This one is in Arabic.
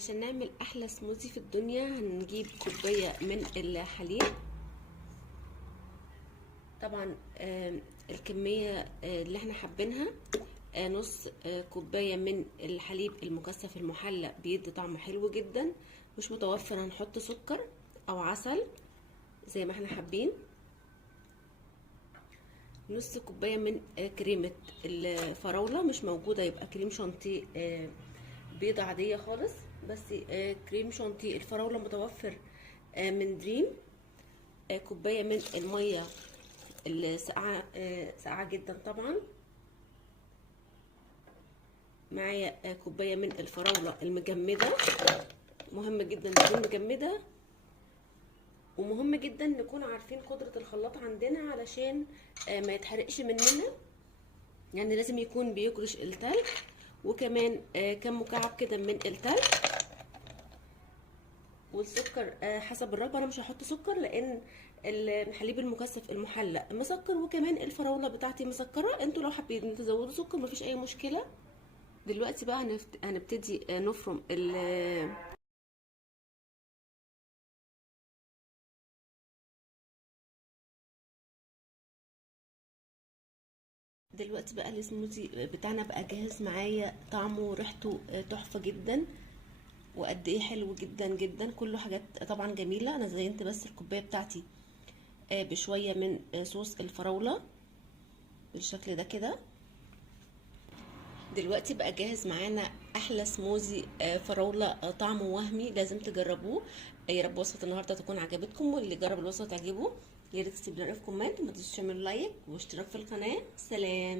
علشان نعمل احلى سموزي في الدنيا هنجيب كوبايه من الحليب. طبعا الكميه اللي احنا حابينها، نص كوبايه من الحليب المكثف المحلى بيدي طعم حلو جدا. مش متوفر هنحط سكر او عسل زي ما احنا حابين. نص كوبايه من كريمه الفراوله، مش موجوده يبقى كريم شانتيه بيضه عاديه خالص، بس كريم شانتيه الفراوله متوفر من دريم. كوبايه من الميه الساقعه، ساقعه جدا طبعا. معايا كوبايه من الفراوله المجمده، مهم جدا تكون مجمده، ومهم جدا نكون عارفين قدره الخلاط عندنا علشان ما يتحرقش مننا، يعني لازم يكون بيكرش التلج. وكمان كم مكعب كده من التلج، والسكر حسب الرغبه. انا مش هحط سكر لان الحليب المكثف المحلى مسكر، وكمان الفراوله بتاعتي مسكره. انتوا لو حابين تزودوا سكر مفيش اي مشكله. دلوقتي بقى هنبتدي نفرم دلوقتي بقى السموزي بتاعنا بقى جاهز معايا. طعمه وريحته تحفه جدا، وقد ايه حلو جدا جدا. كله حاجات طبعا جميله. انا زينت بس الكوبايه بتاعتي بشويه من صوص الفراوله بالشكل ده كده. دلوقتي بقى جاهز معانا احلى سموزي فراوله طعمه وهمي، لازم تجربوه. يا رب وصفه النهارده تكون عجبتكم، واللي جرب الوصفه تعجبه يا ريت تكتب لنا في كومنت. ما تنسوش تعملوا لايك واشتراك في القناه. سلام.